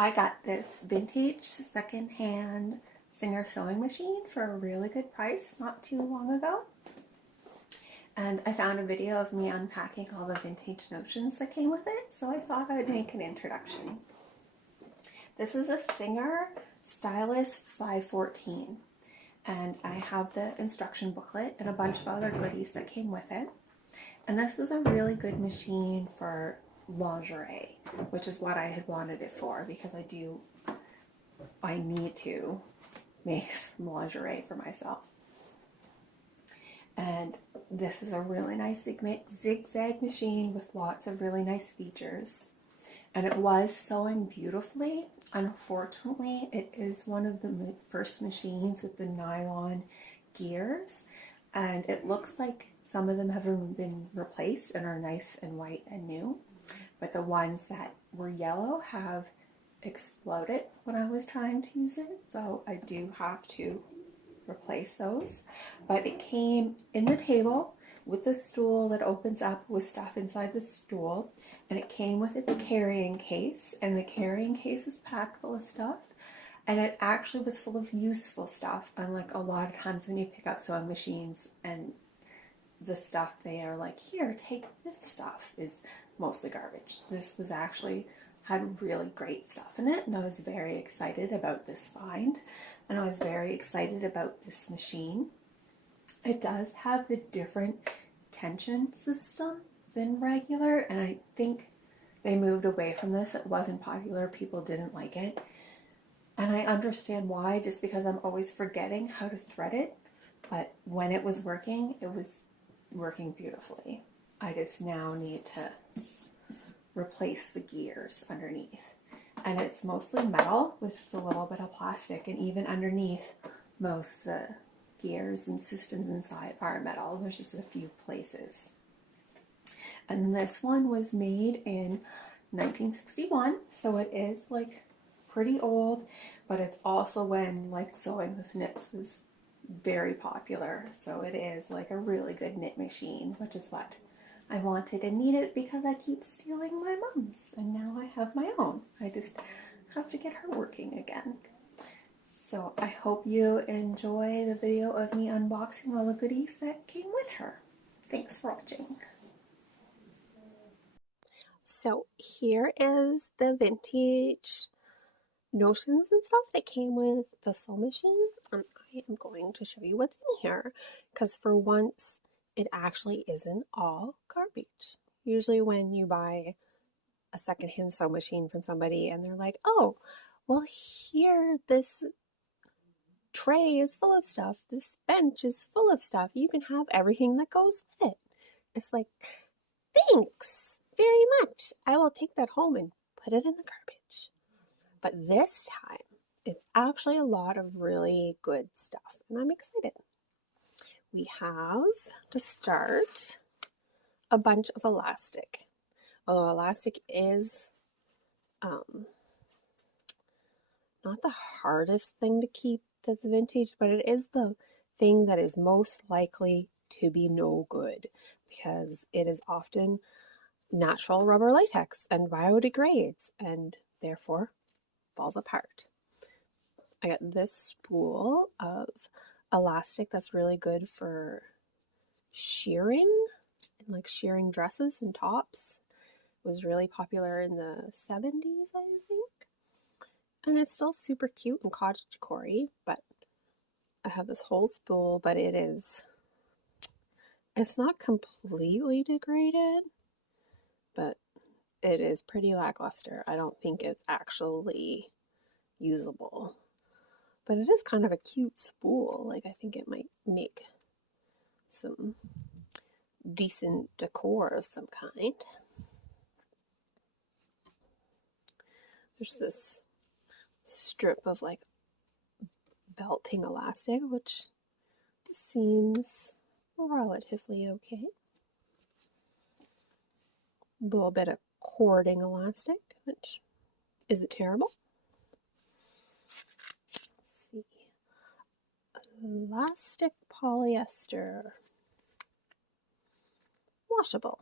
I got this vintage secondhand Singer sewing machine for a really good price not too long ago. And I found a video of me unpacking all the vintage notions that came with it, so I thought I'd make an introduction. This is a Singer Stylist 514, and I have the instruction booklet and a bunch of other goodies that came with it. And this is a really good machine for lingerie, which is what I had wanted it for, because I need to make some lingerie for myself. And this is a really nice zigzag machine with lots of really nice features. And it was sewing beautifully. Unfortunately, it is one of the first machines with the nylon gears, and it looks like some of them have been replaced and are nice and white and new, but the ones that were yellow have exploded when I was trying to use it, so I do have to replace those. But it came in the table with the stool that opens up with stuff inside the stool, and it came with its carrying case, and the carrying case was packed full of stuff, and it actually was full of useful stuff, unlike a lot of times when you pick up sewing machines and the stuff they are like, here, take this stuff, is mostly garbage. This was actually had really great stuff in it, and I was very excited about this find, and I was very excited about this machine. It does have the different tension system than regular, and I think they moved away from this. It wasn't popular, people didn't like it, and I understand why, just because I'm always forgetting how to thread it. But when it was working beautifully. I just now need to replace the gears underneath, and it's mostly metal with just a little bit of plastic, and even underneath most the gears and systems inside are metal. There's just a few places. And this one was made in 1961, so it is like pretty old, but it's also when like sewing with knits was very popular, so it is like a really good knit machine, which is what I wanted and needed, because I keep stealing my mom's, and now I have my own. I just have to get her working again. So I hope you enjoy the video of me unboxing all the goodies that came with her. Thanks for watching. So here is the vintage notions and stuff that came with the sew machine. I am going to show you what's in here, because for once it actually isn't all garbage. Usually when you buy a secondhand sew machine from somebody and they're like, oh, well, here, this tray is full of stuff, this bench is full of stuff, you can have everything that goes with it. It's like, thanks very much. I will take that home and put it in the garbage. But this time, it's actually a lot of really good stuff, and I'm excited. We have, to start, a bunch of elastic. Although elastic is not the hardest thing to keep that's vintage, but it is the thing that is most likely to be no good, because it is often natural rubber latex and biodegrades, and therefore falls apart. I got this spool of elastic that's really good for shearing, and like shearing dresses and tops. It was really popular in the 70s, I think. And it's still super cute and cottagecore-y, but I have this whole spool, but it's not completely degraded, but it is pretty lackluster. I don't think it's actually usable. But it is kind of a cute spool. Like, I think it might make some decent decor of some kind. There's this strip of like belting elastic, which seems relatively okay. A little bit of cording elastic, which isn't terrible. Let's see. Elastic polyester. Washable.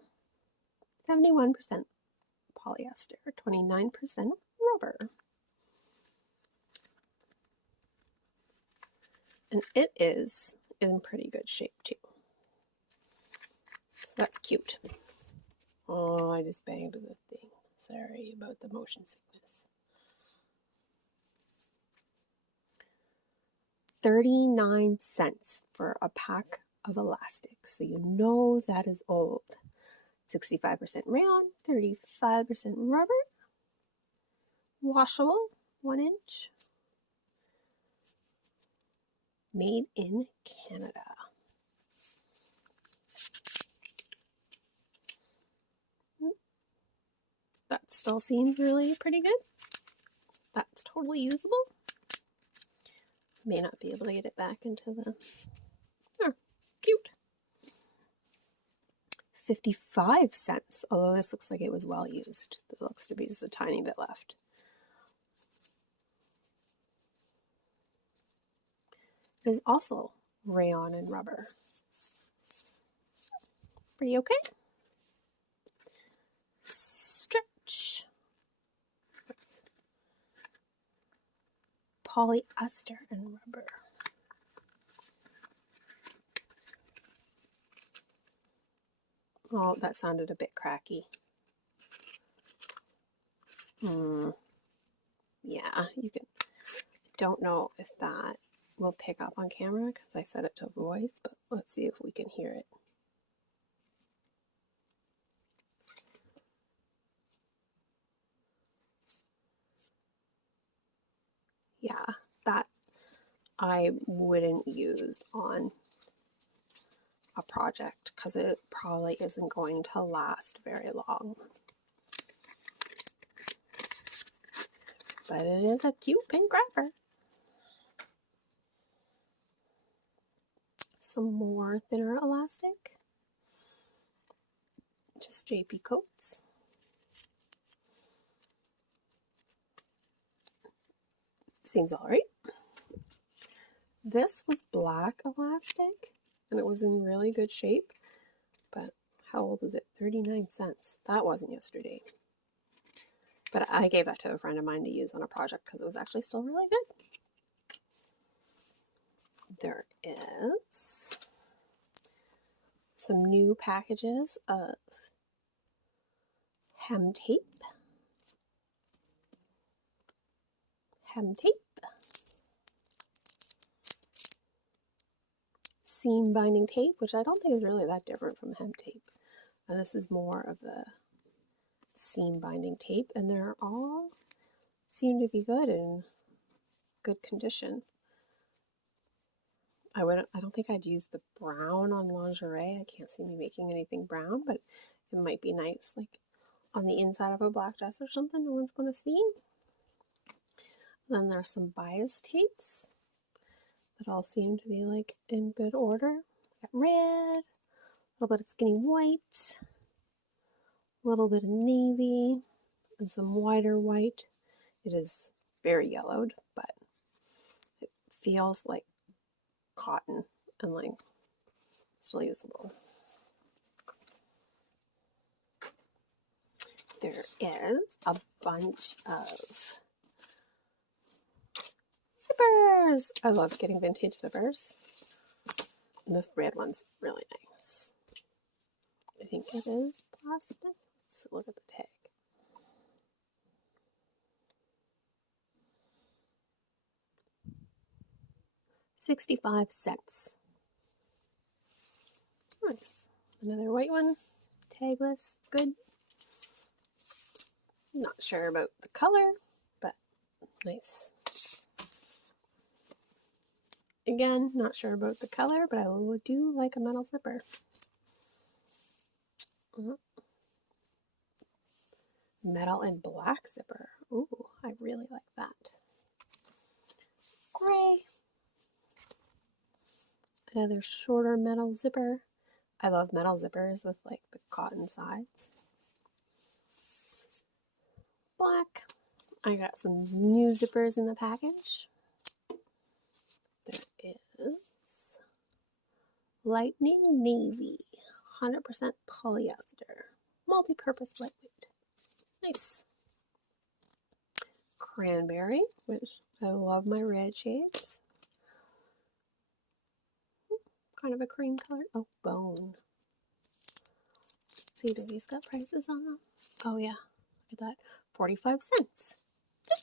71% polyester, 29% rubber. And it is in pretty good shape too. So that's cute. Oh, I just banged the thing. Sorry about the motion sickness. 39 cents for a pack of elastic. So you know that is old. 65% rayon, 35% rubber, washable, 1 inch, made in Canada. That still seems really pretty good. That's totally usable. May not be able to get it back into the... Oh, cute. 55 cents, although this looks like it was well used. There looks to be just a tiny bit left. It is also rayon and rubber. Pretty okay. Stretch. Polyester and rubber. Oh, that sounded a bit cracky. Yeah, you can. Don't know if that will pick up on camera because I set it to voice, but let's see if we can hear it. Yeah, that I wouldn't use on a project because it probably isn't going to last very long. But it is a cute pink wrapper. Some more thinner elastic. Just JP coats. Seems all right. This was black elastic and it was in really good shape. But how old is it? 39 cents. That wasn't yesterday. But I gave that to a friend of mine to use on a project because it was actually still really good. There is some new packages of hem tape. Seam binding tape, which I don't think is really that different from hem tape. And this is more of the seam binding tape, and they're all seem to be good in good condition. I don't think I'd use the brown on lingerie. I can't see me making anything brown, but it might be nice, like on the inside of a black dress or something. No one's going to see. Then there's some bias tapes that all seem to be like in good order. Got red, a little bit of skinny white, a little bit of navy, and some whiter white. It is very yellowed, but it feels like cotton and like still usable. There is a bunch of zippers. I love getting vintage zippers. And this red one's really nice. I think it is plastic. Let's look at the tag. $0.65. Nice. Another white one. Tagless. Good. Not sure about the color, but nice. Again, not sure about the color, but I do like a metal zipper. Metal and black zipper. Ooh, I really like that. Gray. Another shorter metal zipper. I love metal zippers with like the cotton sides. Black. I got some new zippers in the package. There is Lightning Navy, 100% polyester, multi-purpose lightweight. Nice. Cranberry, which I love my red shades. kind of a cream color. Oh, bone. Let's see, do these got prices on them? Oh yeah, look at that. 45 cents,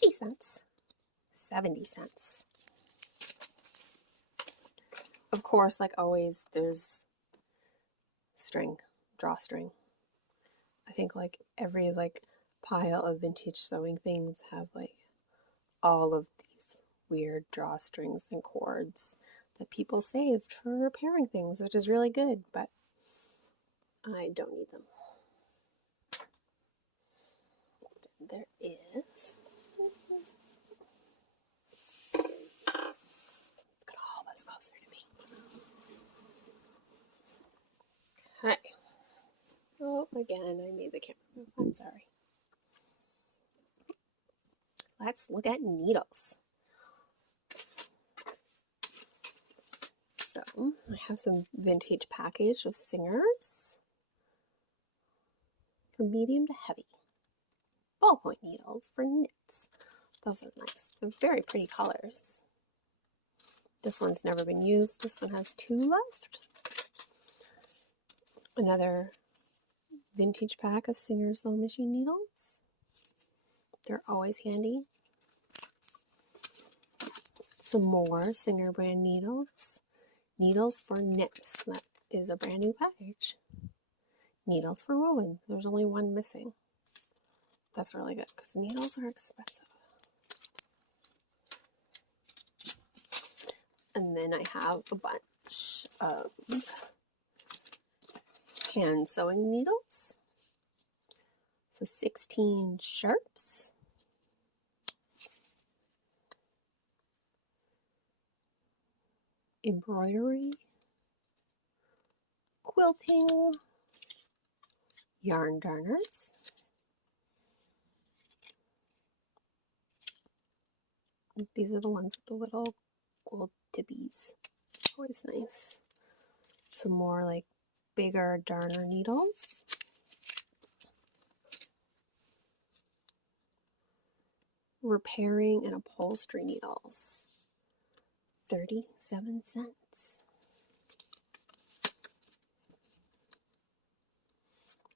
50 cents, 70 cents. Of course, like always, there's string, drawstring. I think like every like pile of vintage sewing things have like all of these weird drawstrings and cords that people saved for repairing things, which is really good, but I don't need them. There is. Let's get all this closer to me. Okay. Oh, again, I made the camera move. I'm sorry. Let's look at needles. So, I have some vintage package of Singers from medium to heavy. Ballpoint needles for knits. Those are nice. They're very pretty colors. This one's never been used. This one has 2 left. Another vintage pack of Singer sewing machine needles. They're always handy. Some more Singer brand needles. Needles for knits. That is a brand new package. Needles for woolen. There's only one missing. That's really good because needles are expensive. And then I have a bunch of hand sewing needles. So 16 sharps. Embroidery. Quilting. Yarn darners. These are the ones with the little gold tippies. Always nice. Some more like bigger darner needles. Repairing and upholstery needles. 37 cents.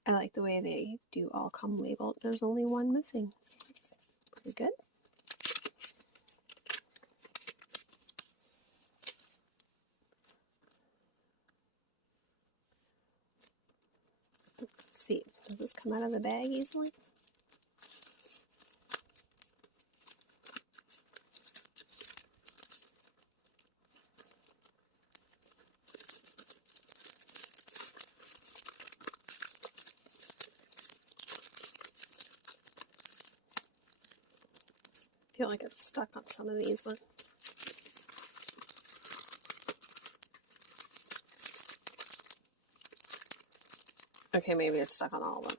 I like the way they do all come labeled. There's only one missing. Pretty good. Let's see. Does this come out of the bag easily? I feel like it's stuck on some of these ones. Okay, maybe it's stuck on all of them.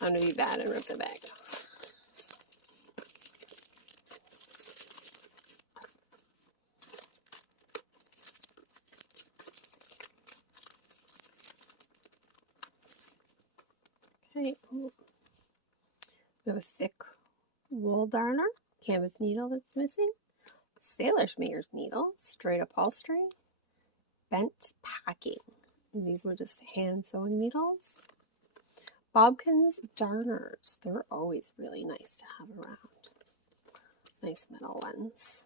I'm gonna be bad and rip the bag. Okay. We have a thick wool darner, canvas needle that's missing, sailor's needle, straight upholstery, bent packing. And these were just hand sewing needles. Bobkins darners. They're always really nice to have around. Nice metal ones.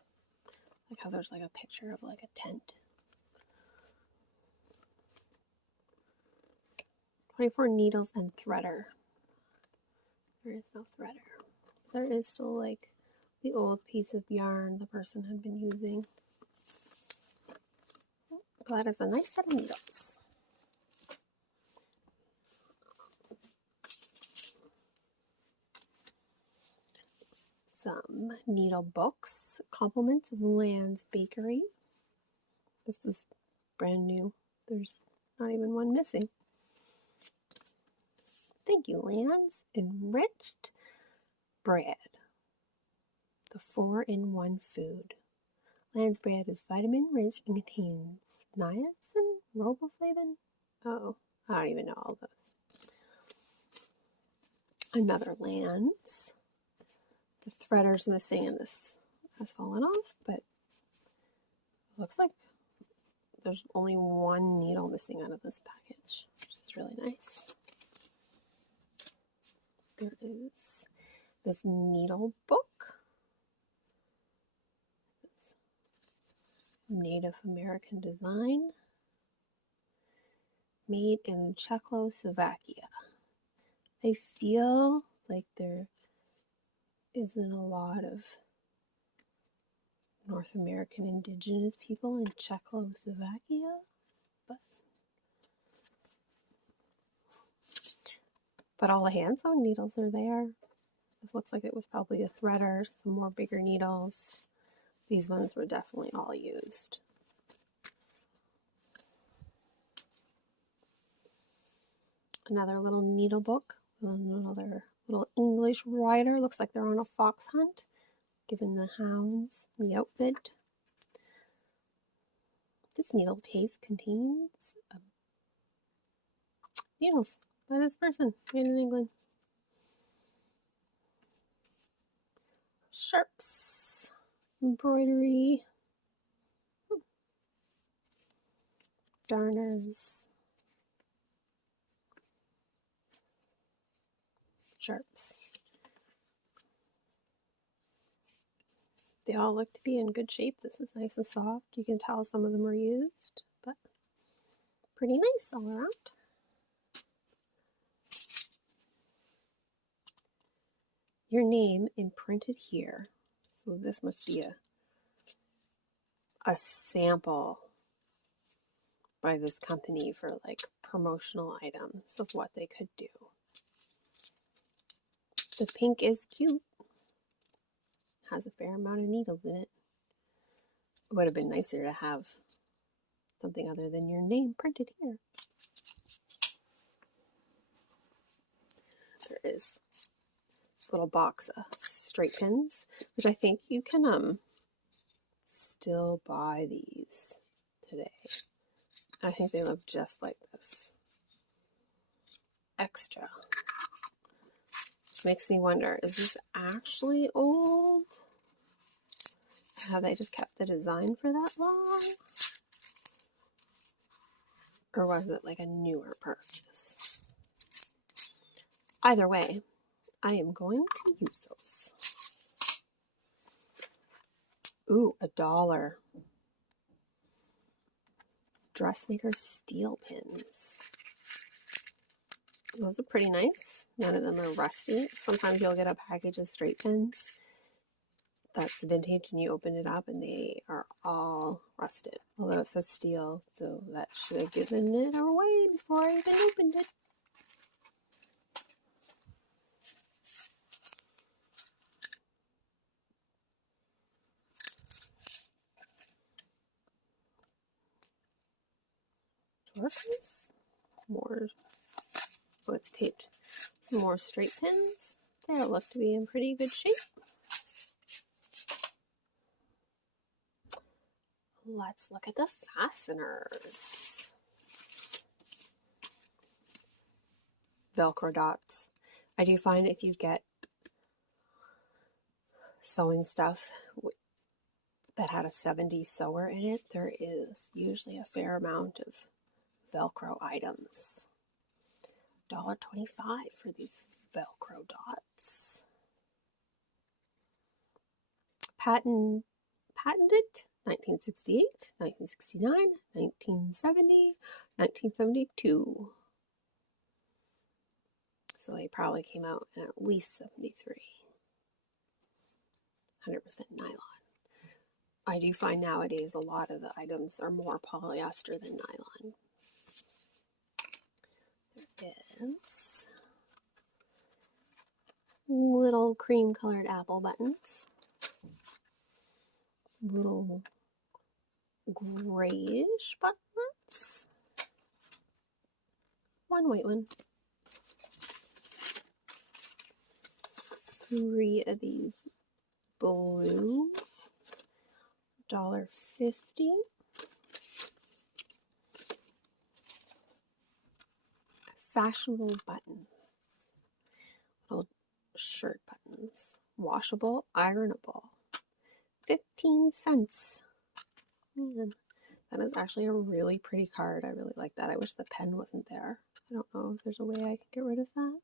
Like how there's like a picture of like a tent. 24 needles and threader. There is no threader. There is still like the old piece of yarn the person had been using. That is a nice set of needles. Some needle books. Compliments of Land's Bakery. This is brand new. There's not even one missing. Thank you, Land's. Enriched bread. The 4-in-1 food. Land's bread is vitamin rich and contains niacin, riboflavin. Oh, I don't even know all those. Another Land's. The threader's missing and this has fallen off, but it looks like there's only one needle missing out of this package, which is really nice. There is this needle book. It's Native American design, made in Czechoslovakia. I feel like there isn't a lot of North American indigenous people in Czechoslovakia, but all the hand sewing needles are there. This looks like it was probably a threader, some more bigger needles. These ones were definitely all used. Another little needle book, another little English rider. Looks like they're on a fox hunt, given the hounds, the outfit. This needle case contains needles by this person, made in England. Sharps, embroidery, darners, sharps. They all look to be in good shape. This is nice and soft. You can tell some of them were used, but pretty nice all around. Your name imprinted here. So this must be a sample by this company for like promotional items of what they could do. The pink is cute. Has a fair amount of needles in it. It would have been nicer to have something other than your name printed here. There is a little box of straight pins, which I think you can still buy these today. I think they look just like this. Extra. Which makes me wonder, is this actually old? Have they just kept the design for that long? Or was it like a newer purchase? Either way, I am going to use those. Ooh, $1. Dressmaker steel pins. Those are pretty nice. None of them are rusty. Sometimes you'll get a package of straight pins that's vintage and you open it up and they are all rusted. Although it says steel, so that should have given it away before I even opened it. More, oh, it's taped. Some more straight pins. They all look to be in pretty good shape. Let's look at the fasteners. Velcro dots. I do find if you get sewing stuff that had a 70s sewer in it, there is usually a fair amount of Velcro items. $1.25 for these Velcro dots. Patented 1968, 1969, 1970, 1972. So they probably came out in at least 73. 100% nylon. I do find nowadays a lot of the items are more polyester than nylon. There is little cream colored apple buttons. Little grayish buttons. One white one. 3 of these blue. $1.50. Fashionable buttons. Little shirt buttons. Washable, ironable. 15 cents. Man, That is actually a really pretty card. I really like that. I wish the pen wasn't there. I don't know if there's a way I can get rid of that.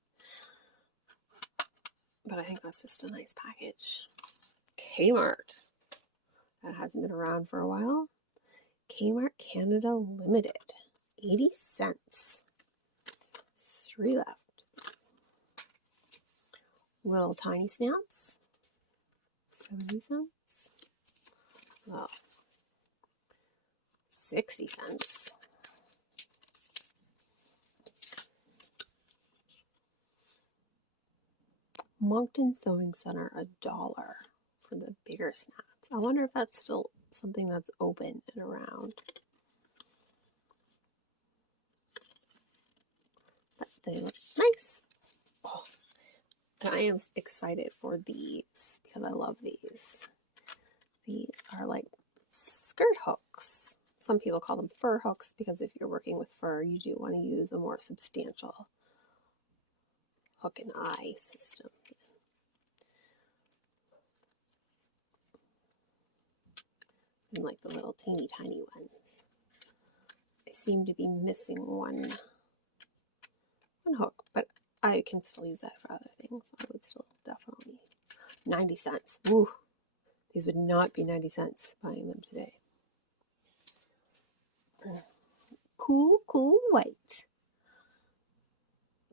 But I think that's just a nice package. Kmart. That hasn't been around for a while. Kmart Canada Limited. 80 cents. 3 left. Little tiny snaps. 70 cents. Oh. 60 cents. Moncton Sewing Center, $1 for the bigger snaps. I wonder if that's still something that's open and around. But they look nice. Oh, and I am excited for these because I love these. These are like skirt hooks. Some people call them fur hooks because if you're working with fur, you do want to use a more substantial hook and eye system. And like the little teeny tiny ones. I seem to be missing one hook, but I can still use that for other things. I would still definitely. 90 cents. Ooh, these would not be 90 cents buying them today. Cool, cool white.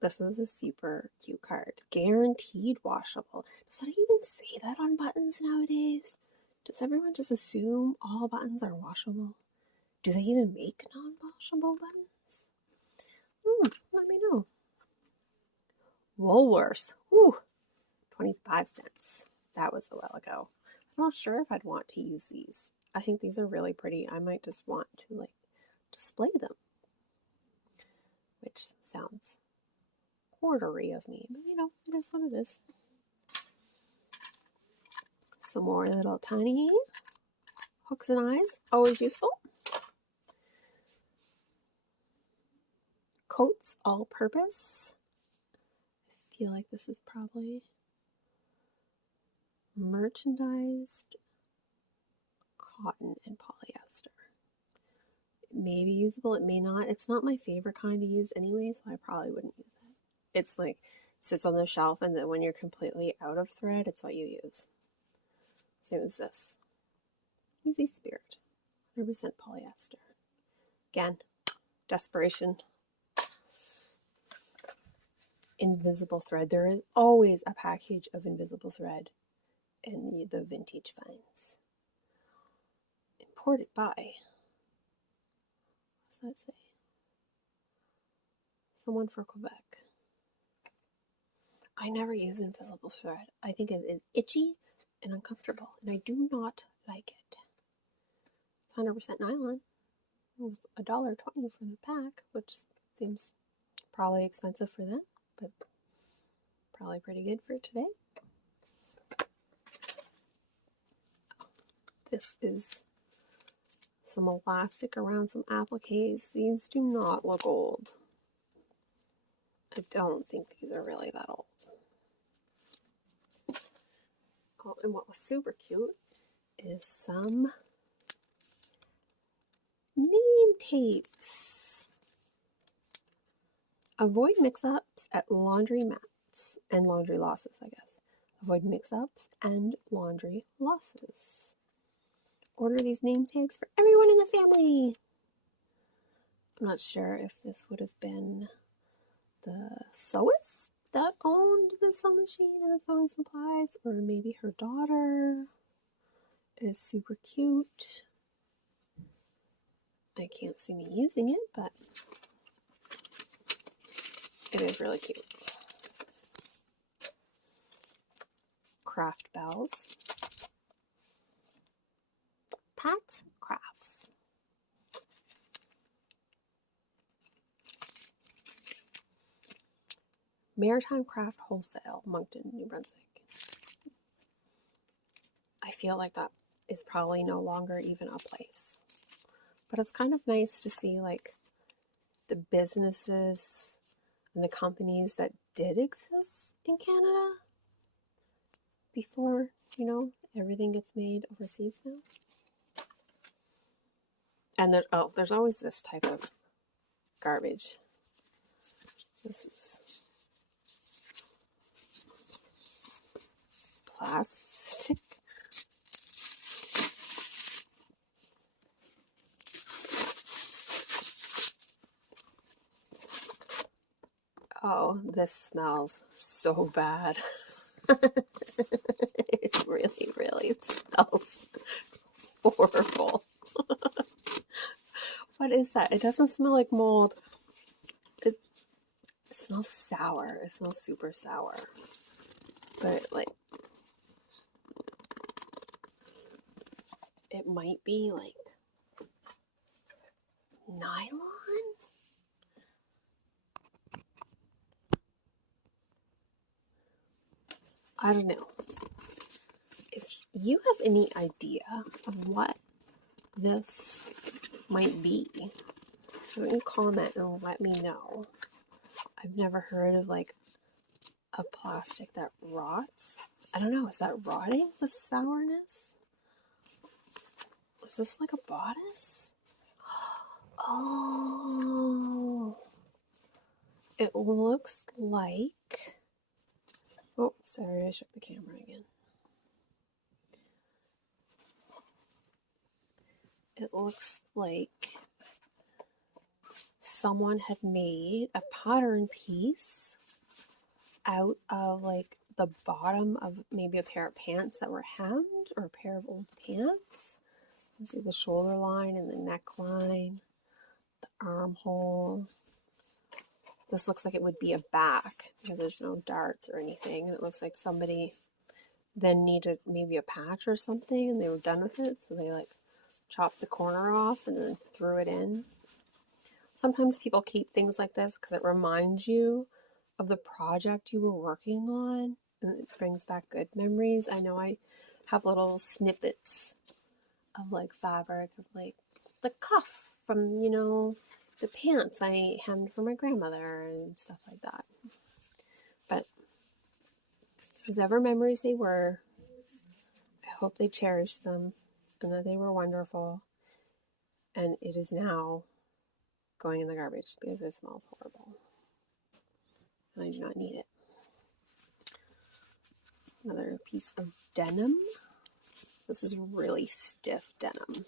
This is a super cute card. Guaranteed washable. Does that even say that on buttons nowadays? Does everyone just assume all buttons are washable? Do they even make non-washable buttons? Let me know. Woolworths. Ooh, 25 cents. That was a while ago. I'm not sure if I'd want to use these. I think these are really pretty. I might just want to like display them, which sounds hoardery of me, but you know, it is what it is. Some more little tiny hooks and eyes, always useful. Coats all purpose. I feel like this is probably merchandised cotton and polyester. It may be usable, it may not. It's not my favorite kind to use anyway, so I probably wouldn't use it. It's like sits on the shelf, and then when you're completely out of thread, it's what you use. Same as this. Easy Spirit, 100% polyester. Again, desperation. Invisible thread. There is always a package of invisible thread in the vintage finds. Imported by, what's that say? Someone for Quebec. I never use invisible thread. I think it is itchy and uncomfortable, and I do not like it. It's 100% nylon. It was $1.20 for the pack, which seems probably expensive for them, but probably pretty good for today. This is some elastic around some appliques. These do not look old. I don't think these are really that old. Oh, and what was super cute is some name tapes. Avoid mix-ups at laundry mats and laundry losses, I guess. Avoid mix-ups and laundry losses. Order these name tags for everyone in the family. I'm not sure if this would have been the sewist that owned the sewing machine and the sewing supplies, or maybe her daughter. It is super cute. I can't see me using it, but it is really cute. Craft bells. Pat's Crafts. Maritime Craft Wholesale, Moncton, New Brunswick. I feel like that is probably no longer even a place. But it's kind of nice to see like the businesses and the companies that did exist in Canada before, you know, everything gets made overseas now. And there's always this type of garbage. This is plastic. Oh, this smells so bad. It really, really smells horrible. What is that? It doesn't smell like mold. It smells sour. It smells super sour. But like, it might be like nylon? I don't know. If you have any idea of what this might be, why don't you comment and let me know. I've never heard of like a plastic that rots. I don't know, is that rotting the sourness? Is this like a bodice? Oh, it looks like, oh, sorry, I shook the camera again. It looks like someone had made a pattern piece out of like the bottom of maybe a pair of pants that were hemmed, or a pair of old pants. You can see the shoulder line and the neckline, the armhole. This looks like it would be a back because there's no darts or anything. And it looks like somebody then needed maybe a patch or something and they were done with it. So they like chopped the corner off and then threw it in. Sometimes people keep things like this because it reminds you of the project you were working on and it brings back good memories. I know I have little snippets of like fabric, of like the cuff from, you know, the pants I hemmed for my grandmother and stuff like that. But whatever memories they were, I hope they cherished them and that they were wonderful. And it is now going in the garbage because it smells horrible. And I do not need it. Another piece of denim. This is really stiff denim.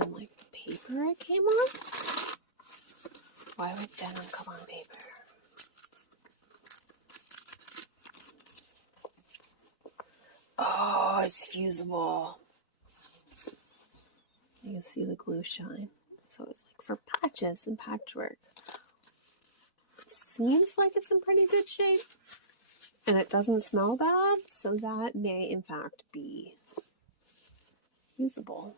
And like the paper it came on? Why would denim come on paper? Oh, it's fusible. You can see the glue shine. So it's like for patches and patchwork. It seems like it's in pretty good shape. And it doesn't smell bad, so that may in fact be usable.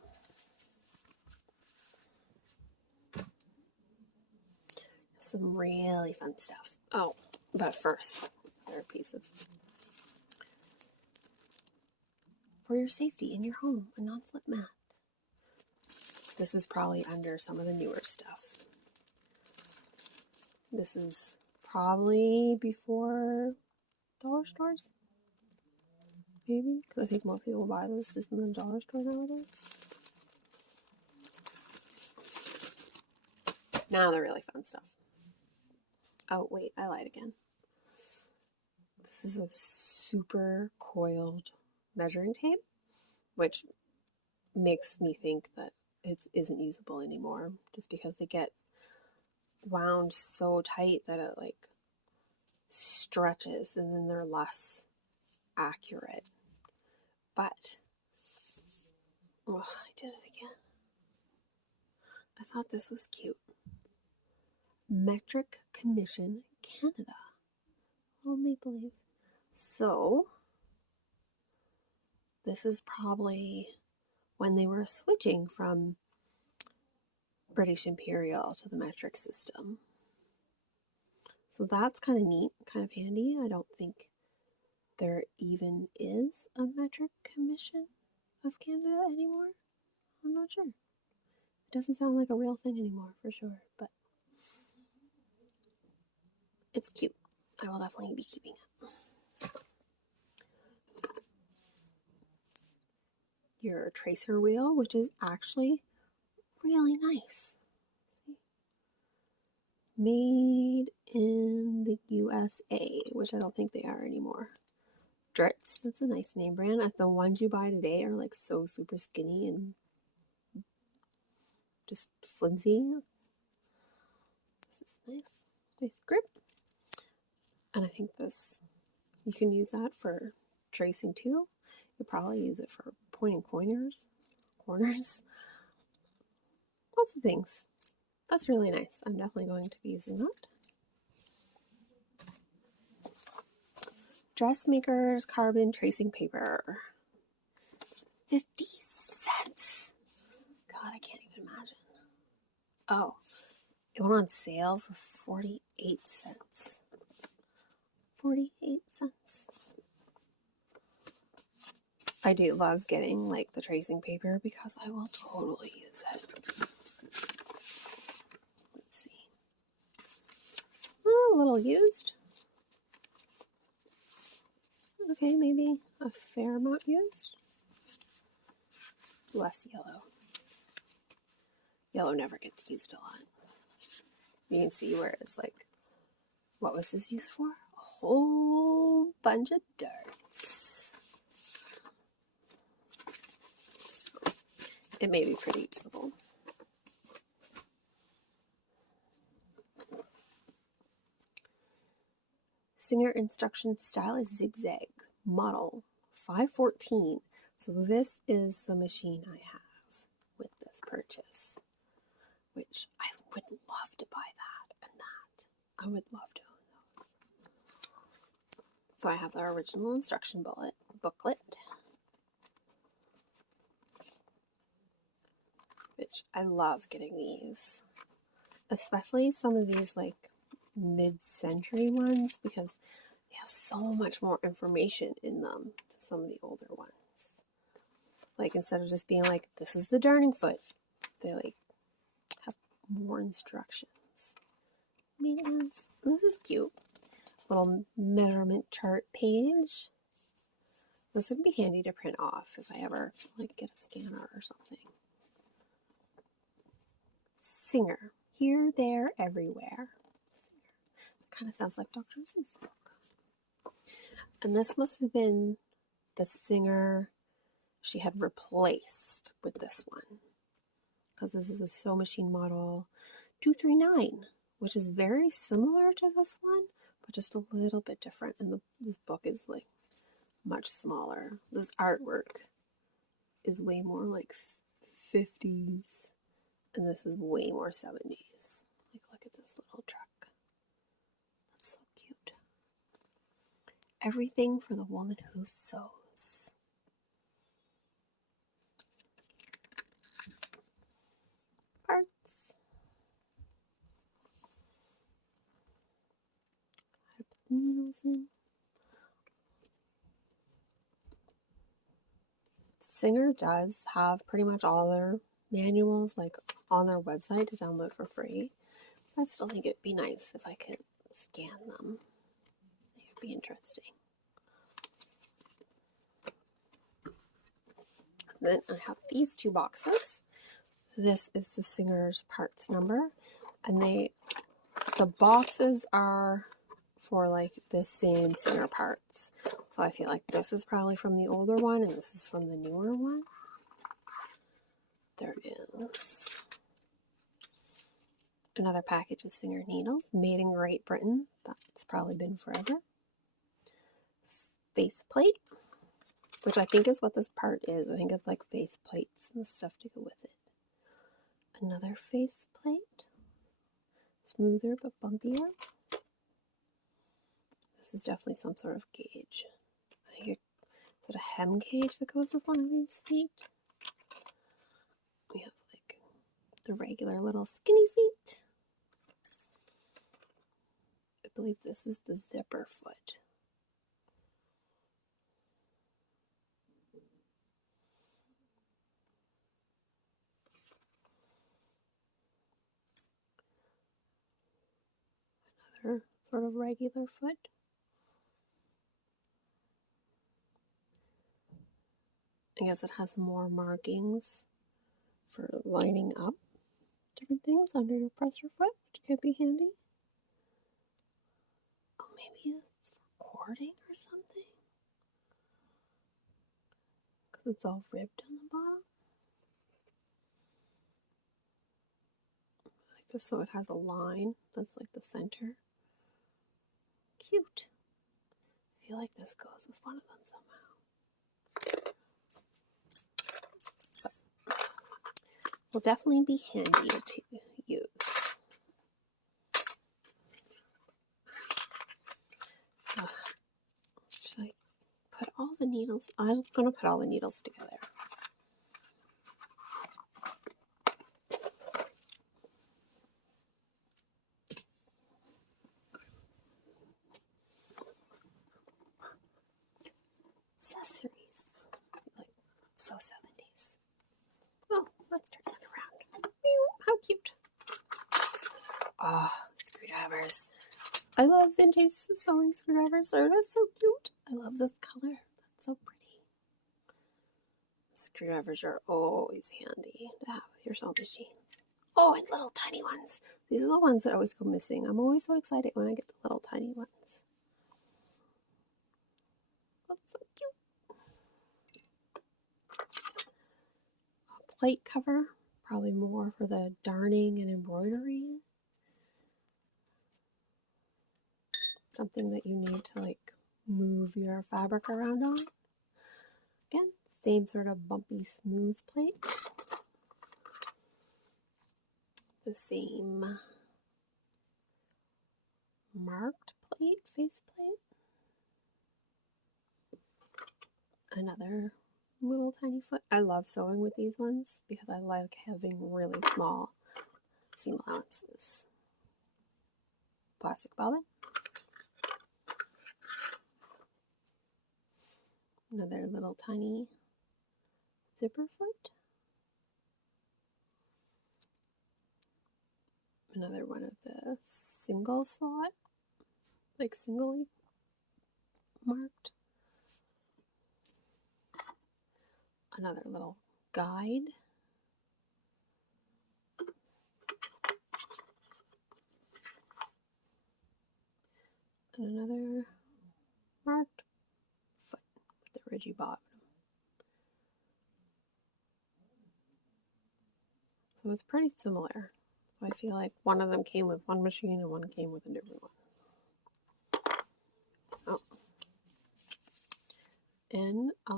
Some really fun stuff. Oh, but first, another piece of, for your safety in your home, a non-slip mat. This is probably under some of the newer stuff. This is probably before dollar stores, maybe, because I think most people buy this just in the dollar store nowadays. Now the really fun stuff. Oh wait, I lied again. This is a super coiled measuring tape, which makes me think that it isn't usable anymore, just because they get wound so tight that it like stretches and then they're less accurate. But oh, I did it again. I thought this was cute. Metric Commission Canada. Oh, Maple Leaf. So this is probably when they were switching from British Imperial to the metric system. So that's kind of neat, kind of handy. I don't think there even is a metric commission of Canada anymore. I'm not sure. It doesn't sound like a real thing anymore for sure, but it's cute. I will definitely be keeping it. your tracer wheel, which is actually really nice. Made in the USA, which I don't think they are anymore. Dritz, that's a nice name brand. The ones you buy today are like so super skinny and just flimsy. This is nice. Nice grip. And I think this, you can use that for tracing too. You'll probably use it for pointing corners. Lots of things. That's really nice. I'm definitely going to be using that. Dressmaker's carbon tracing paper. 50 cents. God, I can't even imagine. Oh, it went on sale for 48 cents. 48 cents. I do love getting like the tracing paper because I will totally use it. Let's see. Oh, a little used. Okay, maybe a fair amount used. Less yellow. Yellow never gets used a lot. You can see where it's like, what was this used for? A whole bunch of darts. So, it may be pretty usable. Singer Instruction Stylist Zigzag model 514. So this is the machine I have with this purchase, which I would love to buy that and that. I would love to own those. So I have the original instruction booklet, which I love getting these, especially some of these like mid-century ones because they have so much more information in them than some of the older ones. Like instead of just being like, this is the darning foot, they like have more instructions. Maintenance. This is cute. Little measurement chart page. This would be handy to print off if I ever like get a scanner or something. Singer. Here, there, everywhere. Singer. Kind of sounds like Dr. Seuss book. And this must have been the Singer she had replaced with this one. Because this is a sewing machine model 239, which is very similar to this one, but just a little bit different. And this book is like much smaller. This artwork is way more like 50s, and this is way more 70s. Like, look at this little truck. That's so cute. Everything for the woman who sews. Parts. How to put the needles in. Singer does have pretty much all their manuals like on their website to download for free. I still think it'd be nice if I could scan them. It would be interesting. Then I have these two boxes. This is the Singer's parts number, and the boxes are for like the same Singer parts. So I feel like this is probably from the older one and this is from the newer one. There is another package of Singer needles made in Great Britain. That's probably been forever. Faceplate, which I think is what this part is. I think it's like face plates and stuff to go with it. Another faceplate, smoother but bumpier. This is definitely some sort of gauge. I think it's a hem gauge that goes with one of these feet. We have like the regular little skinny feet. I believe this is the zipper foot. Another sort of regular foot. I guess it has more markings for lining up different things under your presser foot, which could be handy. Oh, maybe it's for cording or something? Because it's all ribbed on the bottom. Like this, so it has a line that's like the center. Cute. I feel like this goes with one of them somehow. But will definitely be handy to use. Ugh. Should I put all the needles? I'm going to put all the needles together. Accessories. Like, so 70s. Oh, let's turn that around. How cute. Oh, screwdrivers. I love vintage sewing screwdrivers. Oh, that's so cute. I love this color. That's so pretty. Screwdrivers are always handy to have with your sewing machines. Oh, and little tiny ones. These are the ones that always go missing. I'm always so excited when I get the little tiny ones. That's so cute. A plate cover, probably more for the darning and embroidery. Something that you need to like move your fabric around on. Again, same sort of bumpy, smooth plate. The same marked plate, face plate. Another little tiny foot. I love sewing with these ones because I like having really small seam allowances. Plastic bobbin. Another little tiny zipper foot. Another one of the single slot, like singly marked. Another little guide. And another marked foot with the ridgy bottom. So it's pretty similar. So I feel like one of them came with one machine and one came with a different one. Oh. And a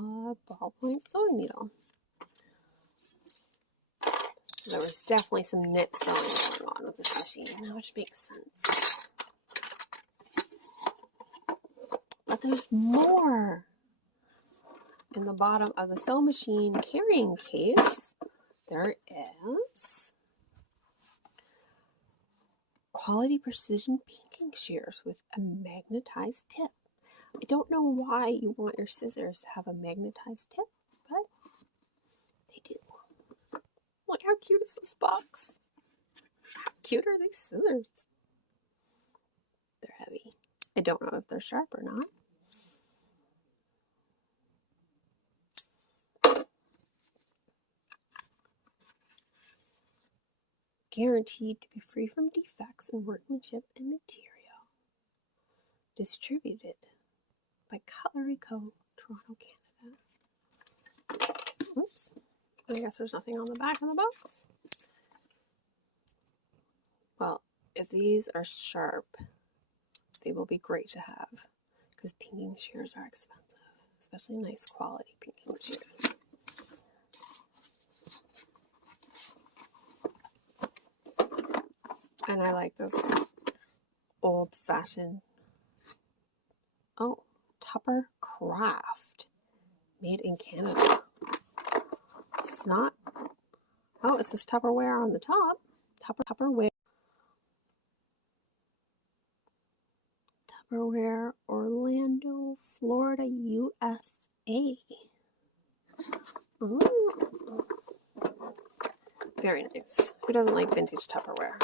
ballpoint sewing needle. There was definitely some knit sewing going on with this machine, which makes sense. But there's more. In the bottom of the sewing machine carrying case, there is quality precision pinking shears with a magnetized tip. I don't know why you want your scissors to have a magnetized tip, but they do. Look how cute is this box. How cute are these scissors? They're heavy. I don't know if they're sharp or not. Guaranteed to be free from defects in workmanship and material. Distributed by Cutlery Co., Toronto, Canada. Oops. I guess there's nothing on the back of the box. Well, if these are sharp, they will be great to have because pinking shears are expensive, especially nice quality pinking shears. And I like this old-fashioned, Tupper Craft, made in Canada. It's not, it says Tupperware on the top. Tupperware. Tupperware, Orlando, Florida, USA. Ooh. Very nice. Who doesn't like vintage Tupperware?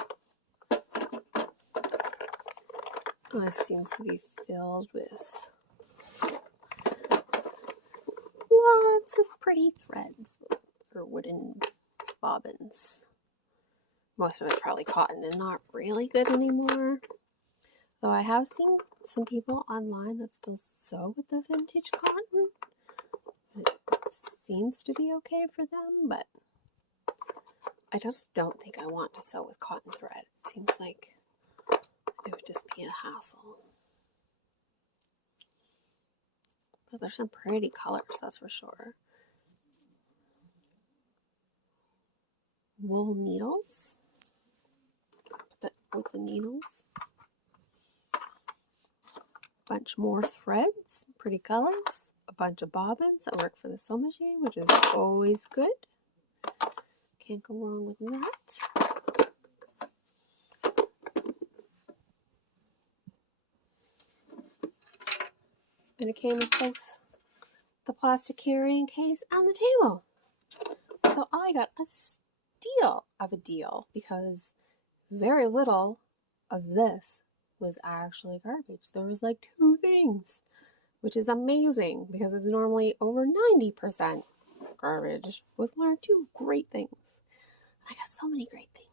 This seems to be filled with lots of pretty woody threads or wooden bobbins. Most of it's probably cotton and not really good anymore. Though I have seen some people online that still sew with the vintage cotton. It seems to be okay for them, but I just don't think I want to sew with cotton thread. It seems like it would just be a hassle. But there's some pretty colors, that's for sure. Wool needles. With the needles. Bunch more threads, pretty colors. A bunch of bobbins that work for the sewing machine, which is always good. Can't go wrong with that. And it came with both the plastic carrying case and the table. So I got a steal of a deal because very little of this was actually garbage. There was like 2 things, which is amazing because it's normally over 90% garbage with 1 or 2 great things. I got so many great things.